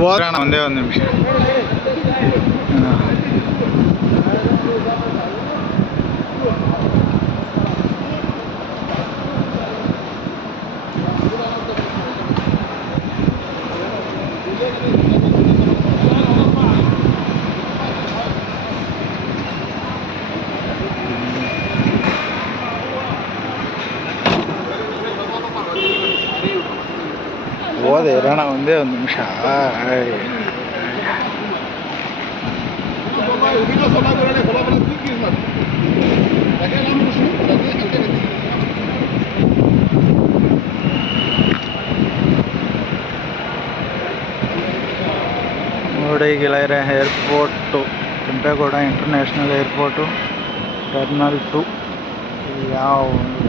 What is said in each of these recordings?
ಹೋಗೋಣ ಒಂದೇ ಒಂದು ನಿಮಿಷ. ಹೋದೆ ಇರೋಣ ಒಂದೇ ಒಂದು ನಿಮಿಷ. ನೋಡಿ ಗೆಳೆಯರೆ, airport Kempegowda international airport terminal 2 ಯಾವ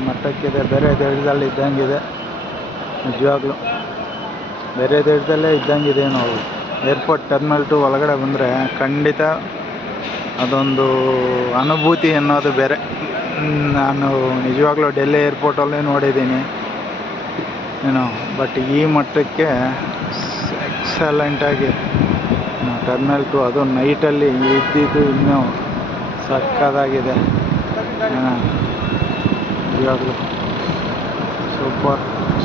ಮಟ್ಟಕ್ಕಿದೆ, ಬೇರೆ ದೇಶದಲ್ಲಿ ಇದ್ದಂಗಿದೆ. ನಿಜವಾಗ್ಲೂ ಬೇರೆ ದೇಶದಲ್ಲೇ ಇದ್ದಂಗಿದೆ ನಾವು. ಏರ್ಪೋರ್ಟ್ ಟರ್ಮಿನಲ್ 2 ಒಳಗಡೆ ಬಂದರೆ ಖಂಡಿತ ಅದೊಂದು ಅನುಭೂತಿ ಅನ್ನೋದು ಬೇರೆ. ನಾನು ನಿಜವಾಗ್ಲೂ ಡೆಲ್ಲಿ ಏರ್ಪೋರ್ಟಲ್ಲೇ ನೋಡಿದ್ದೀನಿ ಬಟ್ ಈ ಮಟ್ಟಕ್ಕೆ ಎಕ್ಸಲೆಂಟಾಗಿ ಟರ್ಮಿನಲ್ 2 ಅದು ನೈಟಲ್ಲಿ ಇದ್ದಿದ್ದು ಇನ್ನೂ ಸಕ್ಕತ್ತಾಗಿದೆ. ನಿಜವಾಗ್ಲೂ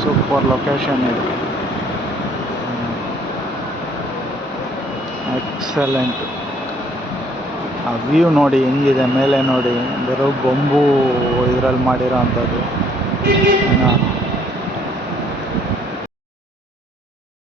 ಸೂಪರ್ ಲೊಕೇಶನ್ ಇದೆ. ಎಕ್ಸಲೆಂಟ್. ಆ ವ್ಯೂ ನೋಡಿ ಹೆಂಗಿದೆ ಮೇಲೆ ನೋಡಿ, ಬರೋ ಬೊಂಬು ಇದರಲ್ಲಿ ಮಾಡಿರೋ ಅಂಥದ್ದು.